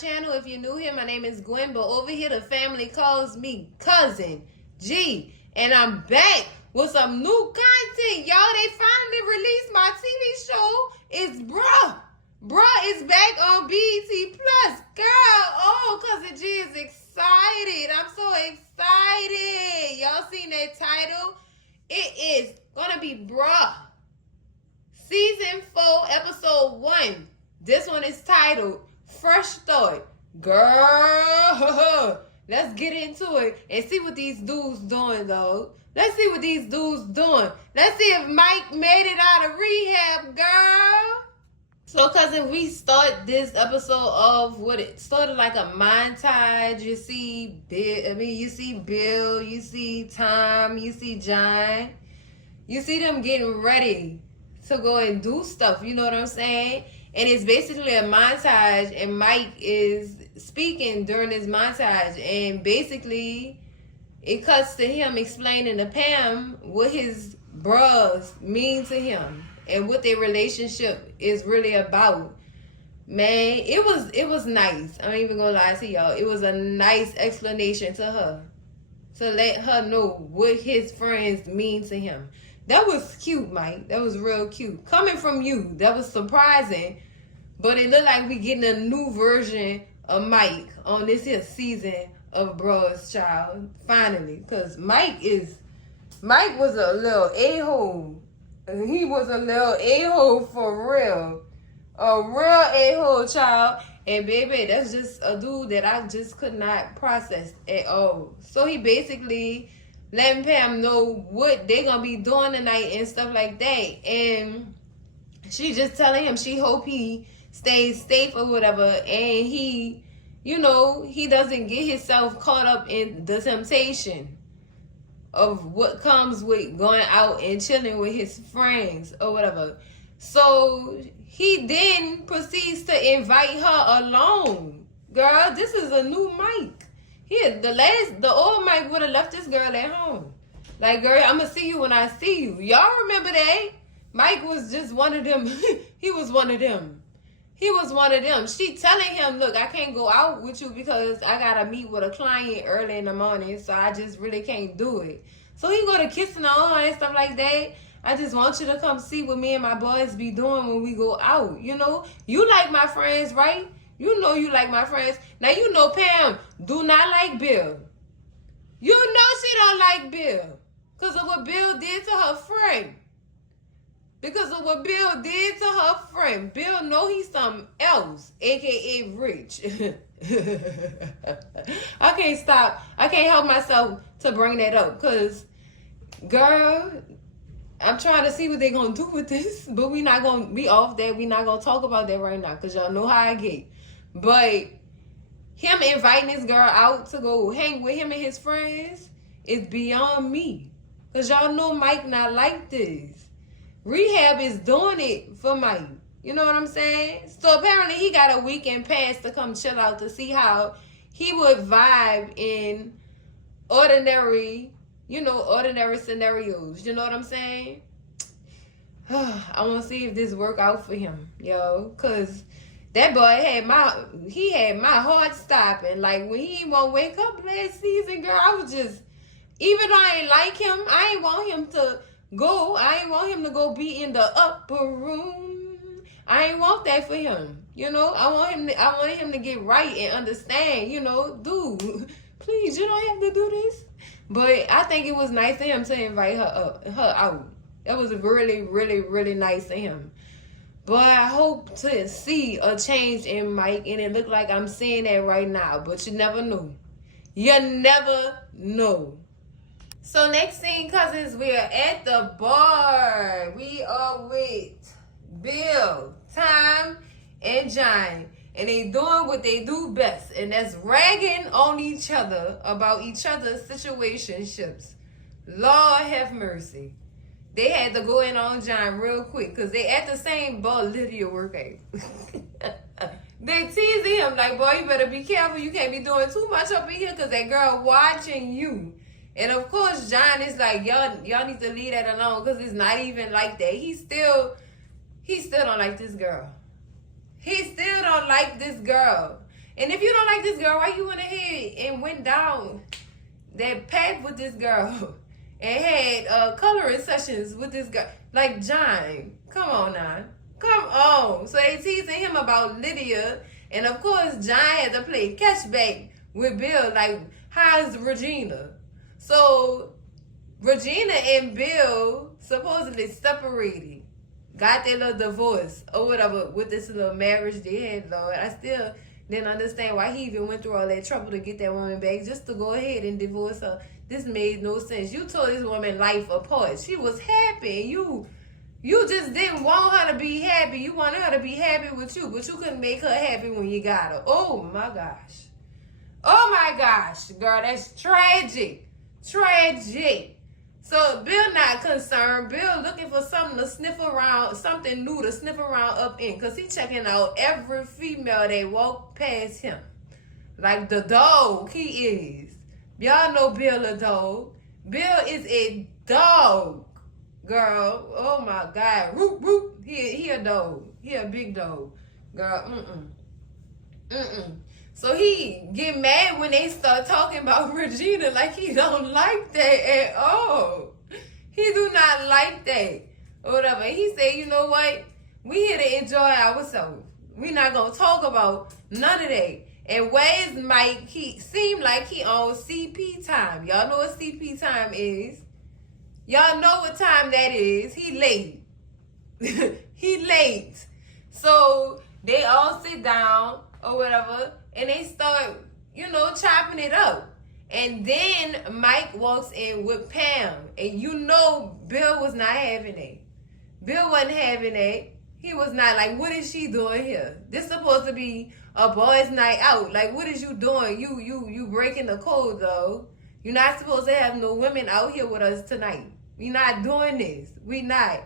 channel. If you're new here, my name is Gwen, but over here the family calls me Cousin G. And I'm back with some new content. Y'all, they finally released my TV show. It's Bruh is back on BET Plus. Girl, oh, Cousin G is excited. I'm so excited. Y'all seen that title? It is gonna be Bruh. Season 4, episode 1. This one is titled Fresh Start. Girl, let's get into it and see what these dudes doing, though. Let's see what these dudes doing. Let's see if Mike made it out of rehab, girl. So, cousin, we start this episode of what it started like a montage. You see you see Bill, you see Tom, you see John. You see them getting ready to go and do stuff, you know what I'm saying? And it's basically a montage, and Mike is speaking during this montage, and basically it cuts to him explaining to Pam what his bros mean to him and what their relationship is really about. Man, it was nice. I ain't even gonna lie to y'all. It was a nice explanation to her, to let her know what his friends mean to him. That was cute, Mike. That was real cute. Coming from you, that was surprising. But it looked like we getting a new version of Mike on this here season of Bros Child. Finally. Because Mike was a little a-hole. He was a little a-hole for real. A real a-hole, child. And baby, that's just a dude that I just could not process at all. So he basically letting Pam know what they gonna be doing tonight and stuff like that. And she just telling him she hope he stays safe or whatever, and he, he doesn't get himself caught up in the temptation of what comes with going out and chilling with his friends or whatever. So he then proceeds to invite her along. Girl, this is a new Mike. The old Mike would have left this girl at home. Like, girl, I'm going to see you when I see you. Y'all remember that? Mike was just one of them. He was one of them. She telling him, look, I can't go out with you because I got to meet with a client early in the morning, so I just really can't do it. So he go to kissing on her and stuff like that. I just want you to come see what me and my boys be doing when we go out. You like my friends, right? You know you like my friends. Now, Pam do not like Bill. You know she don't like Bill because of what Bill did to her friend. Bill know he's something else, a.k.a. rich. I can't help myself to bring that up because, girl, I'm trying to see what they're going to do with this, but we not going to be off that. We not going to talk about that right now because y'all know how I get. But him inviting this girl out to go hang with him and his friends is beyond me. Because y'all know Mike not like this. Rehab is doing it for Mike. You know what I'm saying? So apparently he got a weekend pass to come chill out to see how he would vibe in ordinary scenarios. You know what I'm saying? I want to see if this work out for him, yo. Because that boy had my heart stopping. Like, when he won't wake up last season, girl, I was just, even though I ain't like him, I ain't want him to go. I ain't want him to go be in the upper room. I ain't want that for him. I wanted him to get right and understand, dude, please, you don't have to do this. But I think it was nice of him to invite her out. That was really, really, really nice of him. But I hope to see a change in Mike, and it look like I'm seeing that right now. But you never know. You never know. So next thing, cousins, we are at the bar. We are with Bill, Tom, and John. And they doing what they do best. And that's ragging on each other about each other's situationships. Lord have mercy. They had to go in on John real quick because they at the same bar Lydia work at. They teasing him like, boy, you better be careful. You can't be doing too much up in here because that girl watching you. And of course, John is like, y'all need to leave that alone because it's not even like that. He still don't like this girl. He still don't like this girl. And if you don't like this girl, why you went ahead and went down that path with this girl and had coloring sessions with this guy? Like, John, come on now. Come on. So they teasing him about Lydia. And of course, John had to play catch back with Bill. Like, how's Regina? So Regina and Bill supposedly separated. Got their little divorce or whatever with this little marriage they had, Lord. I still didn't understand why he even went through all that trouble to get that woman back just to go ahead and divorce her. This made no sense. You tore this woman life apart. She was happy. You just didn't want her to be happy. You wanted her to be happy with you, but you couldn't make her happy when you got her. Oh my gosh. Oh my gosh, girl, that's tragic. Tragic. So Bill not concerned. Bill looking for something to sniff around, something new to sniff around up in, because he checking out every female that walk past him. Like the dog he is. Y'all know Bill a dog. Bill is a dog, girl. Oh my God. Whoop, whoop. He a dog. He a big dog. Girl, So he get mad when they start talking about Regina, like he don't like that at all. He do not like that or whatever. He said, you know what? We here to enjoy ourselves. We not gonna talk about none of that. And where's Mike? He seemed like he on CP time. Y'all know what CP time is. Y'all know what time that is. He late. He late. So they all sit down or whatever, and they start, chopping it up. And then Mike walks in with Pam. And Bill was not having it. Bill wasn't having it. He was not like, what is she doing here? This supposed to be a boys' night out. Like, what is you doing? You breaking the code, though. You're not supposed to have no women out here with us tonight. We're not doing this. We not.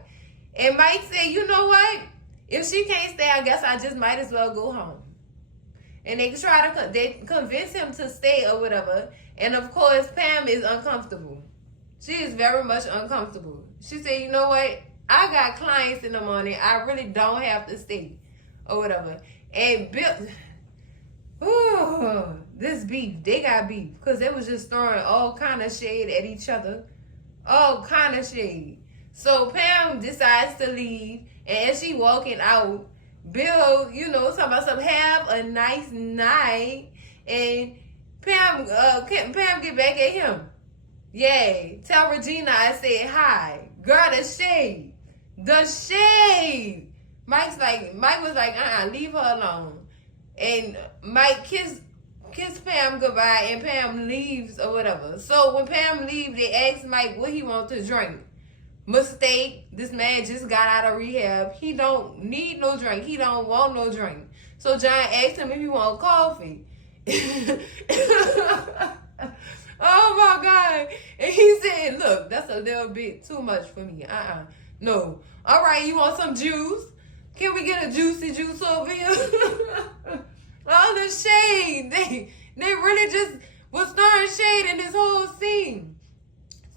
And Mike said, you know what? If she can't stay, I guess I just might as well go home. And they convince him to stay or whatever. And of course, Pam is uncomfortable. She is very much uncomfortable. She said, you know what? I got clients in the morning. I really don't have to stay or whatever. And Bill, this beef, they got beef. Because they was just throwing all kind of shade at each other. All kind of shade. So Pam decides to leave. And as she walking out, Bill, talking about some have a nice night, and Pam get back at him. Yeah, tell Regina I said hi. Girl, the shade. Mike was like, leave her alone. And Mike kissed Pam goodbye, and Pam leaves or whatever. So when Pam leaves, they ask Mike what he wants to drink. Mistake, this man just got out of rehab. He don't need no drink. He don't want no drink. So John asked him if he want coffee. Oh my God. And he said, look, that's a little bit too much for me. No. All right, you want some juice? Can we get a juicy juice over here? All the shade. They really just was throwing shade in this whole scene.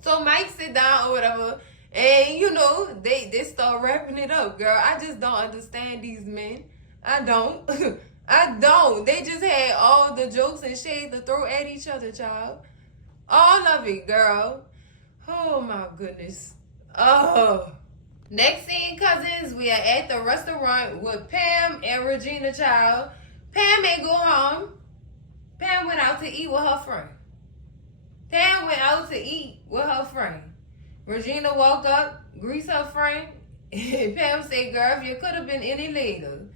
So Mike sit down or whatever. And, they start wrapping it up, girl. I just don't understand these men. I don't. I don't. They just had all the jokes and shade to throw at each other, child. All of it, girl. Oh, my goodness. Oh. Next scene, cousins, we are at the restaurant with Pam and Regina, child. Pam ain't go home. Pam went out to eat with her friend. Regina woke up, greets her friend, and Pam said, girl, if you could have been any later.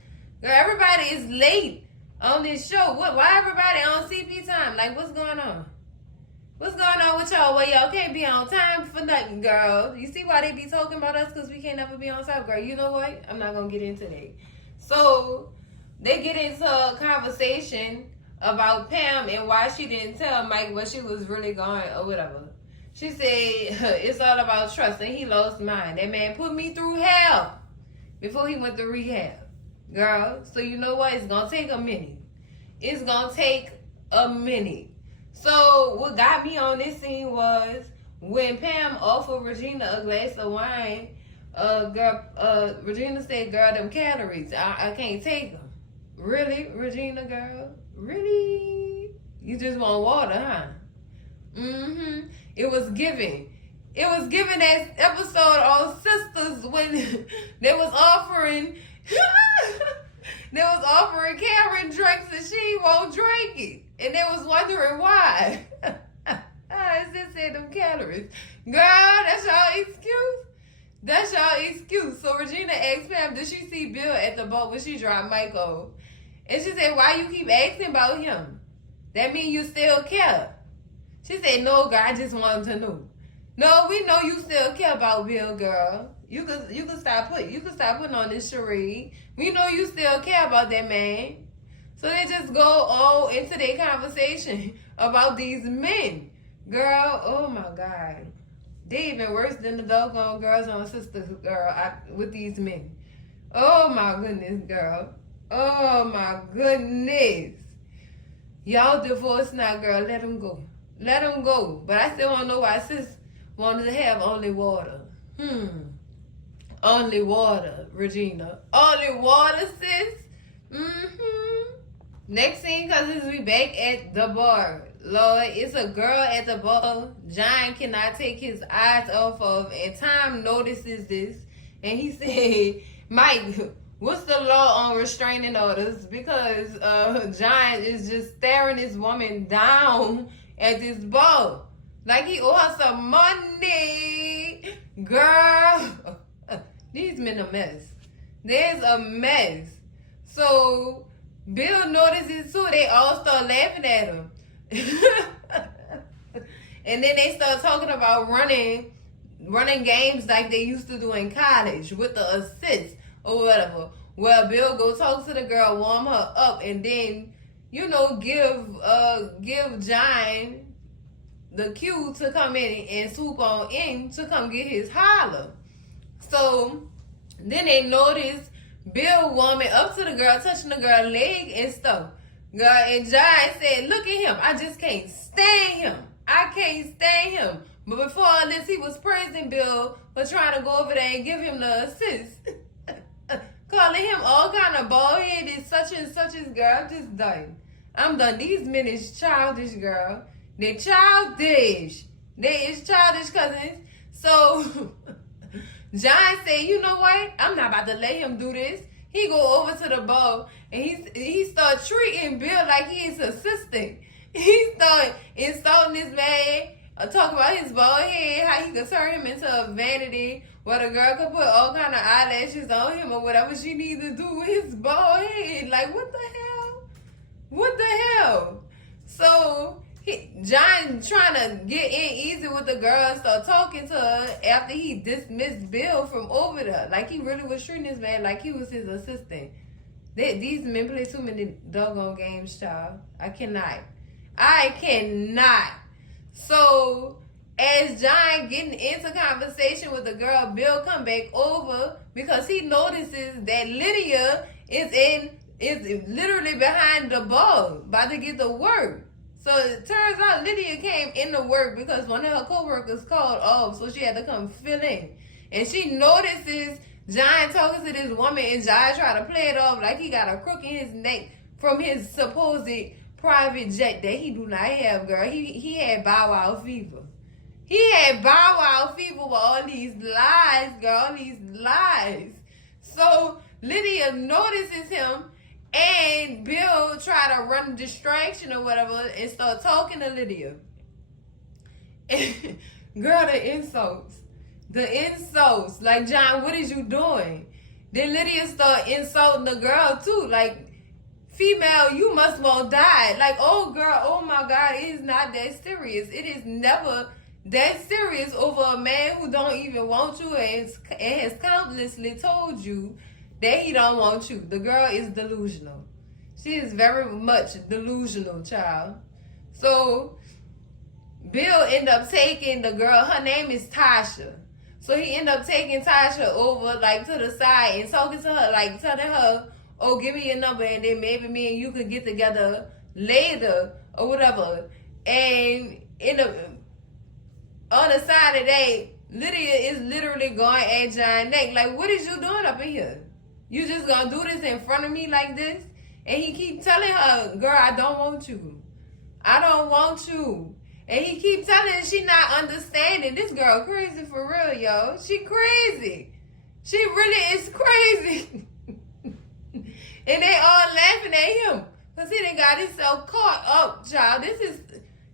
Girl, everybody is late on this show. Why everybody on CP time? Like, what's going on? What's going on with y'all? Well, y'all can't be on time for nothing, girl. You see why they be talking about us? Because we can't never be on time, girl. You know what? I'm not going to get into that. So, they get into a conversation about Pam and why she didn't tell Mike where she was really going or whatever. She said, it's all about trust, and he lost mine. That man put me through hell before he went to rehab. Girl, so you know what? It's going to take a minute. It's going to take a minute. So what got me on this scene was when Pam offered Regina a glass of wine, Regina said, girl, them calories, I can't take them. Really, Regina girl? Really? You just want water, huh? Mm-hmm. It was given. It was given as episode on Sisters when they was offering they was offering Karen drinks and she won't drink it. And they was wondering why. It's just said them calories. Girl, that's y'all excuse? That's y'all excuse. So Regina asked Pam, did she see Bill at the boat when she dropped Michael? And she said, why you keep asking about him? That mean you still care. She said, no, girl, I just wanted to know. No, we know you still care about Bill, girl. You could stop putting on this charade. We know you still care about that man. So they just go all into their conversation about these men. Girl, oh my God. They even worse than the doggone girls on Sisters, girl, with these men. Oh my goodness, girl. Oh my goodness. Y'all divorced now, girl. Let them go. Let them go. But I still don't know why sis wanted to have only water. Only water, Regina. Only water, sis? Next scene, cousins, we back at the bar. Lord, it's a girl at the bar John cannot take his eyes off of, and Tom notices this, and he said, Mike, what's the law on restraining orders? Because John is just staring this woman down at this bar. Like he owe her some money. Girl, these men a mess. There's a mess. So Bill notices too. They all start laughing at him. And then they start talking about running games like they used to do in college with the assists or whatever. Well, Bill go talk to the girl, warm her up, and then, give John the cue to come in and swoop on in to come get his holler. So then they notice Bill warming up to the girl, touching the girl's leg and stuff. Girl, and John said, look at him. I just can't stand him. I can't stand him. But before all this, he was praising Bill for trying to go over there and give him the assist. Calling him all kind of bald-headed, such and such as girl. I'm just done. I'm done. These men is childish, girl. They childish. They is childish cousins. So John said, you know what? I'm not about to let him do this. He go over to the bar and he start treating Bill like he is assistant. He start insulting this man, talking about his bald head, how he could turn him into a vanity, where the girl could put all kind of eyelashes on him or whatever she needs to do with his bald head. Like, what the hell? What the hell? So John trying to get in easy with the girl, start talking to her after he dismissed Bill from over there. Like he really was treating this man like he was his assistant. These men play too many doggone games, child. I cannot. So as John getting into conversation with the girl, Bill come back over because he notices that Lydia is literally behind the bar, about to get to work. So it turns out Lydia came into work because one of her coworkers called off, so she had to come fill in. And she notices John talking to this woman, and John try to play it off like he got a crook in his neck from his supposed private jet that he do not have, girl. He had Bow Wow fever. He had Bow Wow fever with all these lies, girl, all these lies. So Lydia notices him, and Bill try to run a distraction or whatever and start talking to Lydia. Girl, the insults. Like, John, what is you doing? Then Lydia start insulting the girl too. Like, female, you must won't die. Like, oh girl, oh my God, it is not that serious. It is never that serious over a man who don't even want you and has countlessly told you that he don't want you. The girl is delusional. She is very much delusional, child. So Bill ended up taking the girl, her name is Tasha. So he ended up taking Tasha over like to the side and talking to her, like telling her, oh, give me your number and then maybe me and you could get together later or whatever. And on the side of that, Lydia is literally going at John's neck. Like, what is you doing up in here? You just gonna do this in front of me like this? And he keep telling her, girl, I don't want you. I don't want you. And he keep telling her she not understanding. This girl crazy for real, yo. She crazy. She really is crazy. And they all laughing at him. Because he done got himself caught up, child. This is,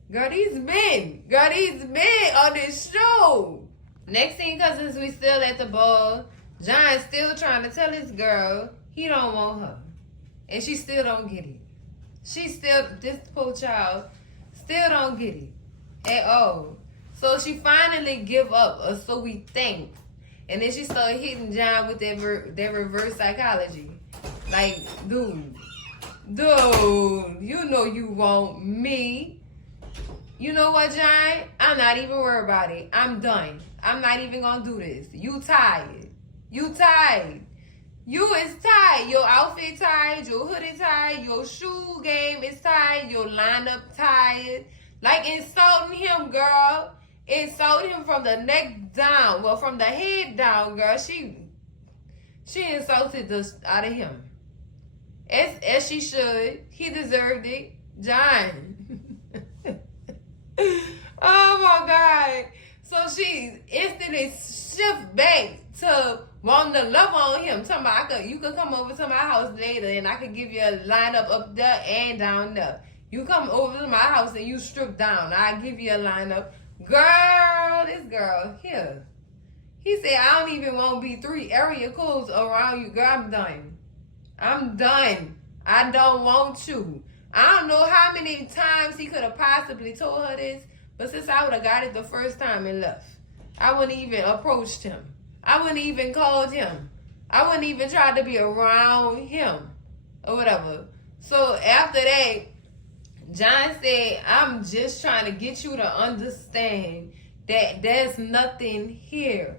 girl, these men on this show. Next thing, cousins, we still at the ball. John still trying to tell his girl he don't want her. And she still don't get it. She still, this poor child, still don't get it at all. So she finally give up, or so we think. And then she started hitting John with that reverse psychology. Like, dude, you know you want me. You know what, John? I'm not even worried about it. I'm done. I'm not even gonna do this. You tired. You tired. You is tired. Your outfit tired. Your hoodie tired. Your shoe game is tired. Your lineup tired. Like insulting him, girl. Insult him from the neck down. Well, from the head down, girl. She insulted the out of him. As she should. He deserved it. John. Oh my God. So she instantly shift back to wanting to love on him. Talking about you could come over to my house later and I could give you a lineup up there and down there. You come over to my house and you strip down. I give you a lineup. Girl, this girl here. He said, I don't even want to be 3 area codes around you. Girl, I'm done. I'm done. I don't want you. I don't know how many times he could have possibly told her this, but since I would have got it the first time and left, I wouldn't even approached him. I wouldn't even called him. I wouldn't even try to be around him or whatever. So after that, John said, I'm just trying to get you to understand that there's nothing here.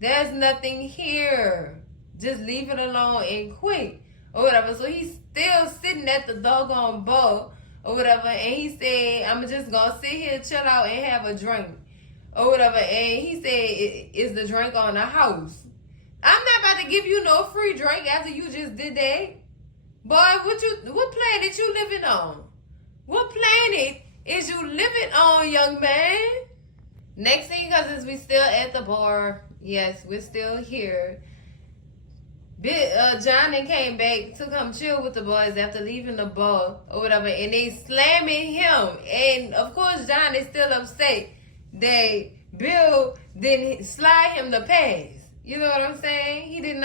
There's nothing here. Just leave it alone and quit or whatever. So he's still sitting at the doggone bar or whatever. And he said, I'm just going to sit here, chill out and have a drink or whatever. And he said, is the drink on the house? I'm not about to give you no free drink after you just did that. Boy, what planet you living on? What planet is you living on, young man? Next thing, cousins, we still at the bar. Yes, we're still here. John and came back to come chill with the boys after leaving the bar or whatever, and they slamming him. And of course, John is still upset that Bill didn't slide him the pass. You know what I'm saying? He did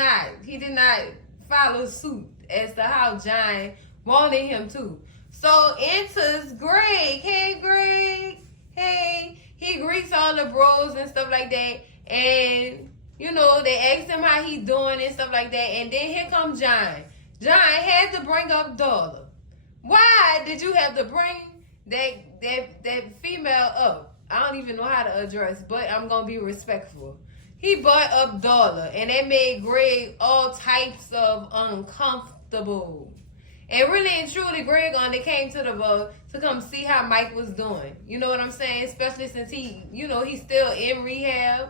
not follow suit as to how John wanted him to. So enters Greg. Hey, Greg. Hey. He greets all the bros and stuff like that. And, you know, they ask him how he doing and stuff like that. And then here comes John. John had to bring up Dollar. Why did you have to bring that female up? I don't even know how to address, but I'm going to be respectful. He brought up Dollar, and that made Greg all types of uncomfortable. And really and truly, Greg only came to the bar to come see how Mike was doing. You know what I'm saying? Especially since he's still in rehab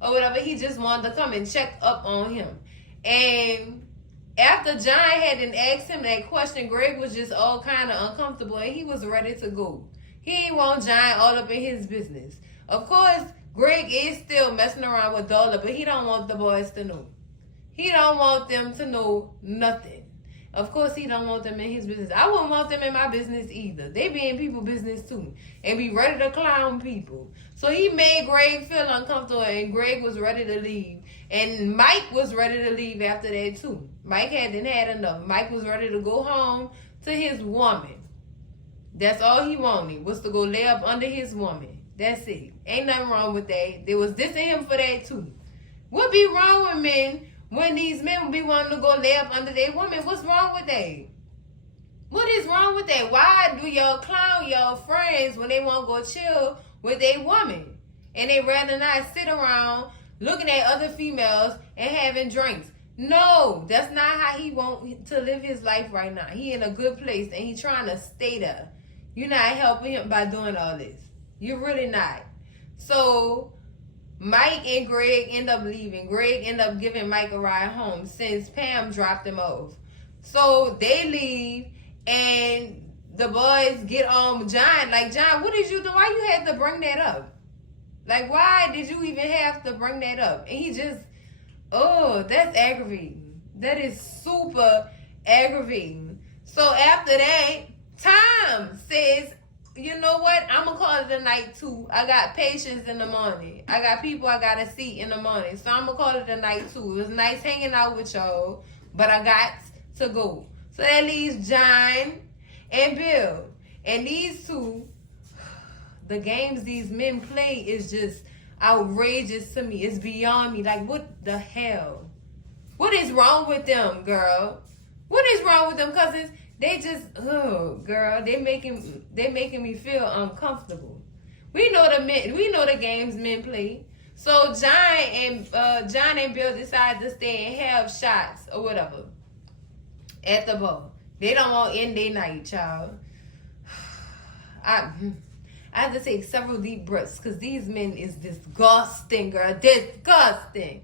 or whatever. He just wanted to come and check up on him. And after John hadn't asked him that question, Greg was just all kind of uncomfortable and he was ready to go. He didn't want John all up in his business. Of course, Greg is still messing around with Dollar, but he don't want the boys to know. He don't want them to know nothing. Of course, he don't want them in his business. I wouldn't want them in my business either. They be in people's business too and be ready to clown people. So he made Greg feel uncomfortable and Greg was ready to leave. And Mike was ready to leave after that too. Mike hadn't had enough. Mike was ready to go home to his woman. That's all he wanted, was to go lay up under his woman. That's it. Ain't nothing wrong with that. They was dissing him for that too. What be wrong with men when these men be wanting to go lay up under their woman? What's wrong with that? What is wrong with that? Why do y'all clown y'all friends when they want to go chill with their woman? And they rather not sit around looking at other females and having drinks. No, that's not how he want to live his life right now. He in a good place and he trying to stay there. You're not helping him by doing all this. You're really not. So Mike and Greg end up leaving. Greg end up giving Mike a ride home since Pam dropped him off. So they leave, and the boys get on John. Like, John, what did you do? Why you had to bring that up? Like, why did you even have to bring that up? And he just, oh, that's aggravating. That is super aggravating. So after that, Tom says, you know what? I'm going to call it a night too. I got patients in the morning. I got people I got to see in the morning. So I'm going to call it a night too. It was nice hanging out with y'all, but I got to go. So that leaves John and Bill. And these two, the games these men play is just outrageous to me. It's beyond me. Like, what the hell? What is wrong with them, girl? What is wrong with them? Cause they just, oh, girl, they making me feel uncomfortable. We know the games men play. So John and Bill decide to stay and have shots or whatever at the bar. They don't want to end their night, child. I have to take several deep breaths because these men is disgusting, girl. Disgusting.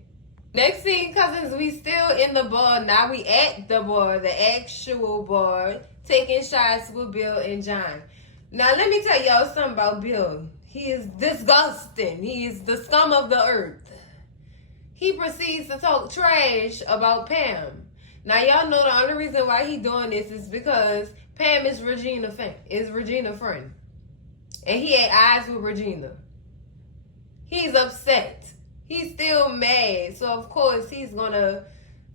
Next thing, cousins, we still in the bar. Now we at the bar, the actual bar, taking shots with Bill and John. Now let me tell y'all something about Bill. He is disgusting. He is the scum of the earth. He proceeds to talk trash about Pam. Now y'all know the only reason why he doing this is because Pam is Regina's friend. And he had eyes with Regina. He's upset. He's still mad. So, of course, he's going to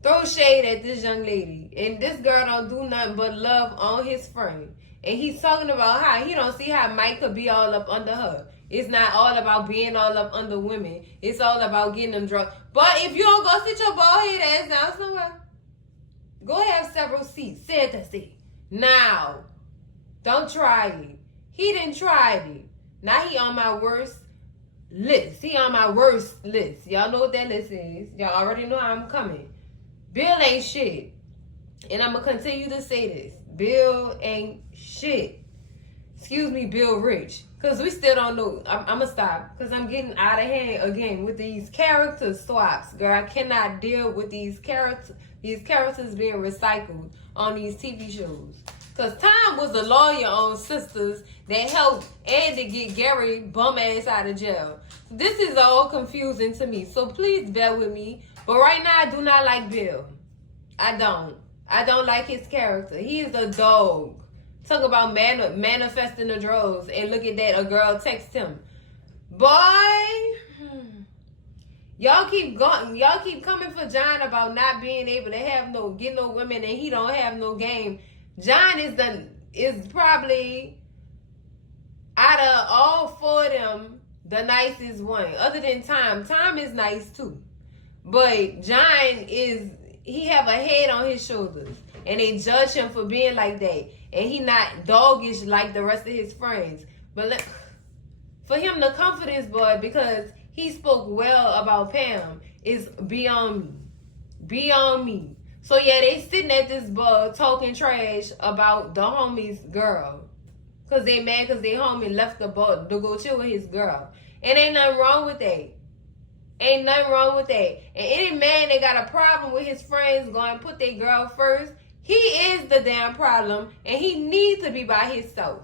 throw shade at this young lady. And this girl don't do nothing but love on his friend. And he's talking about how he don't see how Mike could be all up under her. It's not all about being all up under women. It's all about getting them drunk. But if you don't go sit your bald head ass down somewhere, go have several seats. Siéntese. Now. Don't try it. He didn't try it. Now he on my worst list. He on my worst list. Y'all know what that list is. Y'all already know how I'm coming. Bill ain't shit. And I'm going to continue to say this. Bill ain't shit. Excuse me, Bill Rich. Because we still don't know. I'm going to stop. Because I'm getting out of hand again with these character swaps. Girl, I cannot deal with these characters being recycled on these TV shows. Because Tom was a lawyer on Sisters that helped and to get Gary bum ass out of jail. This is all confusing to me. So please bear with me. But right now, I do not like Bill. I don't. I don't like his character. He is a dog. Talk about manifesting the drugs. And look at that. A girl text him. Boy. Y'all keep going. Y'all keep coming for John about not being able to get no women and he don't have no game. John is probably out of all four of them the nicest one. Other than Tom. Tom is nice too. But John he have a head on his shoulders. And they judge him for being like that. And he not doggish like the rest of his friends. But for him to comfort his boy because he spoke well about Pam is beyond me. Beyond me. So yeah, they sitting at this bar talking trash about the homie's girl. Cause they mad cause their homie left the bar to go chill with his girl. And ain't nothing wrong with that. Ain't nothing wrong with that. And any man that got a problem with his friends going to put their girl first, he is the damn problem. And he needs to be by himself.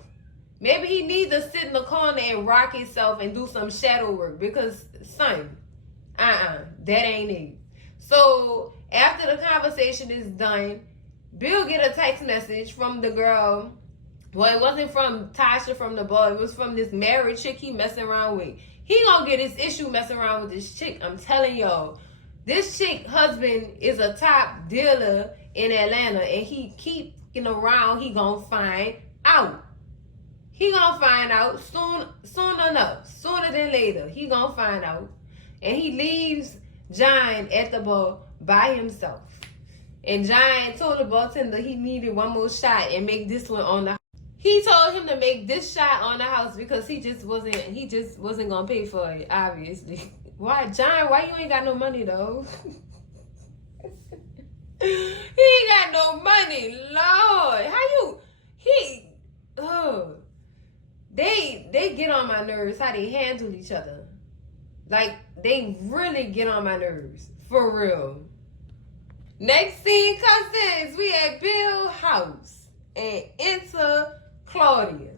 Maybe he needs to sit in the corner and rock himself and do some shadow work. Because, son, that ain't it. So, after the conversation is done, Bill get a text message from the girl. Well, it wasn't from Tasha from the bar. It was from this married chick he messing around with. He gonna get his issue messing around with this chick. I'm telling y'all. This chick husband is a top dealer in Atlanta. And he keep around. He gonna find out. He gonna find out soon enough. Sooner than later. He gonna find out. And he leaves John at the bar by himself. And John told the bartender he needed one more shot and make this one on the house. He told him to make this shot on the house because he just wasn't gonna pay for it, obviously. Why, John, why you ain't got no money though? He ain't got no money, Lord. They get on my nerves how they handle each other. Like, they really get on my nerves. For real. Next scene, cousins, we at Bill house and enter Claudia.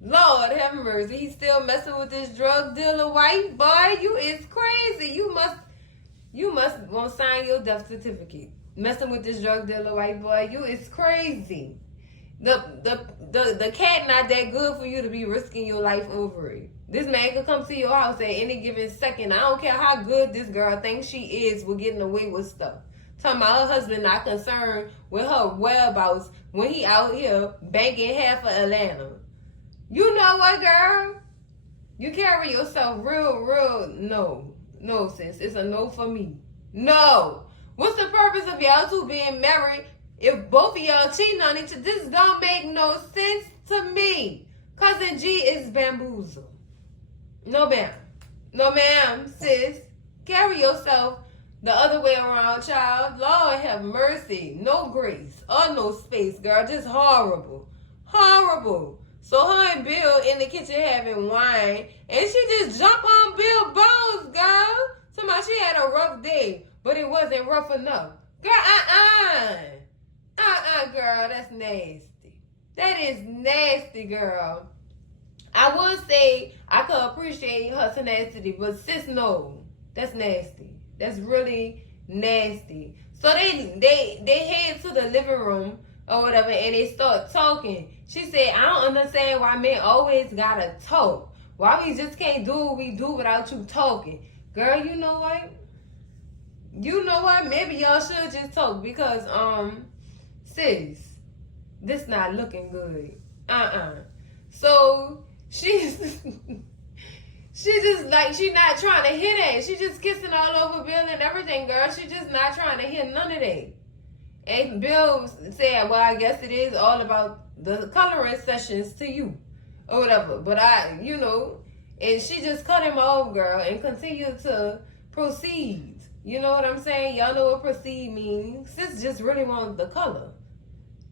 Lord have mercy, he's still messing with this drug dealer wife. Boy, you is crazy. You must won't sign your death certificate. Messing with this drug dealer white boy, you is crazy. The cat not that good for you to be risking your life over it. This man could come to your house at any given second. I don't care how good this girl thinks she is with getting away with stuff. Talking about her husband not concerned with her whereabouts when he out here banking half of Atlanta. You know what, girl? You carry yourself real. No, sis. It's a no for me. No. What's the purpose of y'all two being married if both of y'all cheating on each other? This don't make no sense to me. Cousin G is bamboozled. No, ma'am. No, ma'am, sis. Carry yourself the other way around, child. Lord have mercy. No grace or no space, girl. Just horrible. Horrible. So her and Bill in the kitchen having wine, and she just jumped on Bill Bones, girl. Somebody she had a rough day, but it wasn't rough enough. Girl, girl, that's nasty. That is nasty, girl. I would say I could appreciate her tenacity, but sis, no. That's nasty. That's really nasty. So they head to the living room or whatever, and they start talking. She said, I don't understand why men always gotta talk. Why we just can't do what we do without you talking. Girl, you know what? You know what? Maybe y'all should just talk because, sis, this not looking good. So, she just like, she not trying to hit that. She just kissing all over Bill and everything, girl. She just not trying to hit none of that. And Bill said, well, I guess it is all about the coloring sessions to you or whatever. But and she just cut him off, girl, and continued to proceed. You know what I'm saying? Y'all know what proceed means. Sis just really wants the color.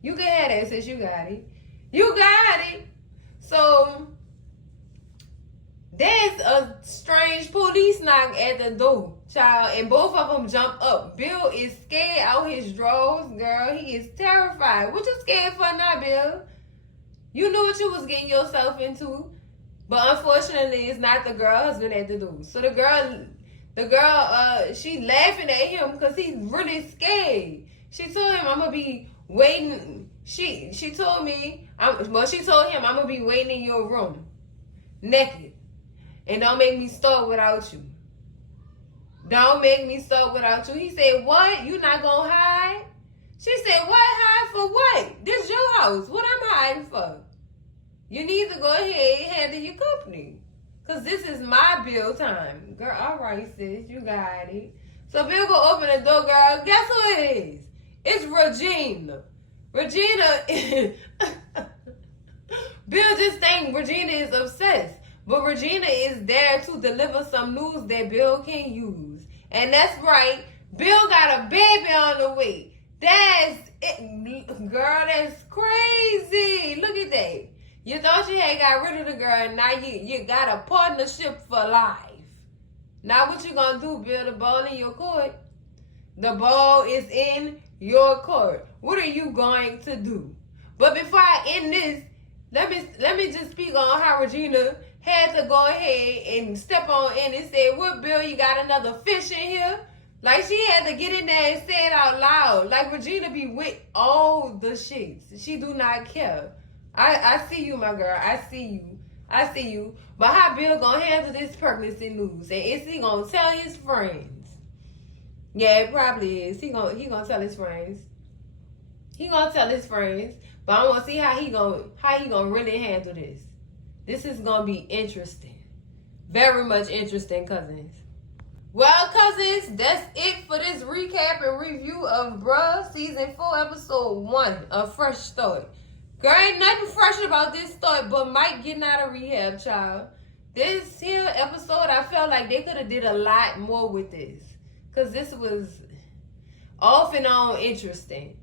You can have that, sis. You got it. You got it. So, there's a strange police knock at the door, child, and both of them jump up. Bill is scared out his drawers, girl. He is terrified. What you scared for now, Bill? You knew what you was getting yourself into. But unfortunately, it's not the girl husband at the door. So the girl, she laughing at him because he's really scared. She told him, I'm going to be waiting. She told him, I'm going to be waiting in your room, naked. And don't make me start without you. Don't make me start without you. He said, what? You not going to hide? She said, what? Hide for what? This your house. What I'm hiding for? You need to go ahead and handle your company. Because this is my bill time. Girl, all right, sis. You got it. So Bill go open the door, girl. Guess who it is? It's Regina. Regina. Bill just think Regina is obsessed. But Regina is there to deliver some news that Bill can use. And that's right. Bill got a baby on the way. That's it. Girl, that's crazy. Look at that. You thought you had got rid of the girl, and now you got a partnership for life. Now what you gonna do? Bill, the ball in your court? The ball is in your court. What are you going to do? But before I end this, let me just speak on how Regina had to go ahead and step on in and say, what, Bill, you got another fish in here? Like, she had to get in there and say it out loud. Like, Regina be with all the shits. She do not care. I see you, my girl. I see you. But how Bill gonna handle this pregnancy news? And is he gonna tell his friends? Yeah, it probably is. He gonna tell his friends. But I want to see how he gonna really handle this. This is gonna be interesting. Very much interesting, cousins. Well, cousins, that's it for this recap and review of Bruh Season 4, Episode 1, A Fresh Start. Girl, ain't nothing fresh about this start but Mike getting out of rehab, child. This here episode, I felt like they could have did a lot more with this. Because this was off and on interesting.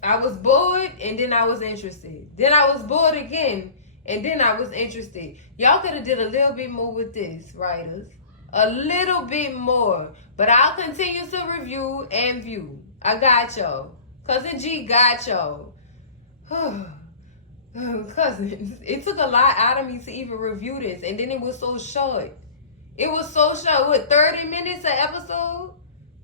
I was bored, and then I was interested. Then I was bored again, and then I was interested. Y'all could have did a little bit more with this, writers. a little bit more. But I'll continue to review and view. I got y'all. Cousin G got y'all. Cousins, it took a lot out of me to even review this. And then it was so short. It was so short. What, 30 minutes an episode?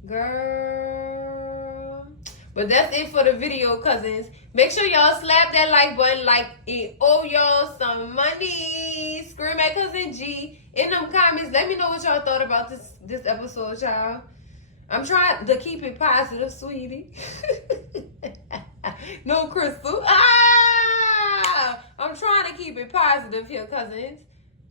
Girl. But that's it for the video, cousins. Make sure y'all slap that like button like it owe y'all some money. Scream at Cousin G in them comments. Let me know what y'all thought about this episode, y'all. I'm trying to keep it positive, sweetie. No, Crystal. I'm trying to keep it positive here, cousins.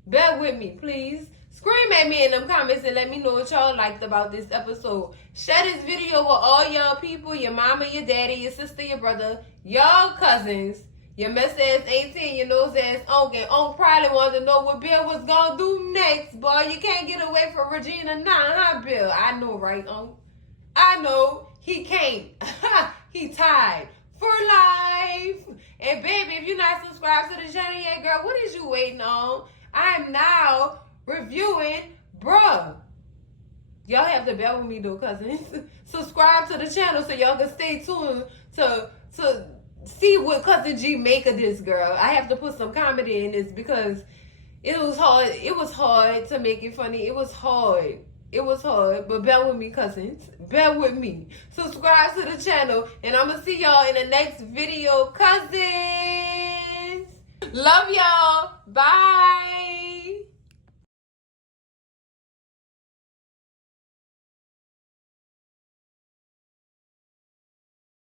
Bear with me, please. Scream at me in them comments and let me know what y'all liked about this episode. Share this video with all y'all people, your mama, your daddy, your sister, your brother, y'all cousins, your mess ass 18, your nose ass uncle. And Unc probably wanted to know what Bill was gonna do next, boy. You can't get away from Regina now, huh, Bill? I know, right, Unc? I know. He can't. He tied for life. And baby, if you're not subscribed to the channel yet, girl, what is you waiting on? I am now reviewing, bruh. Y'all have to bear with me though, cousins. Subscribe to the channel so y'all can stay tuned to see what Cousin G make of this, girl. I have to put some comedy in this because it was hard. It was hard to make it funny. It was hard. It was hard, but bear with me, cousins. Bear with me. Subscribe to the channel, and I'm going to see y'all in the next video, cousins. Love y'all. Bye.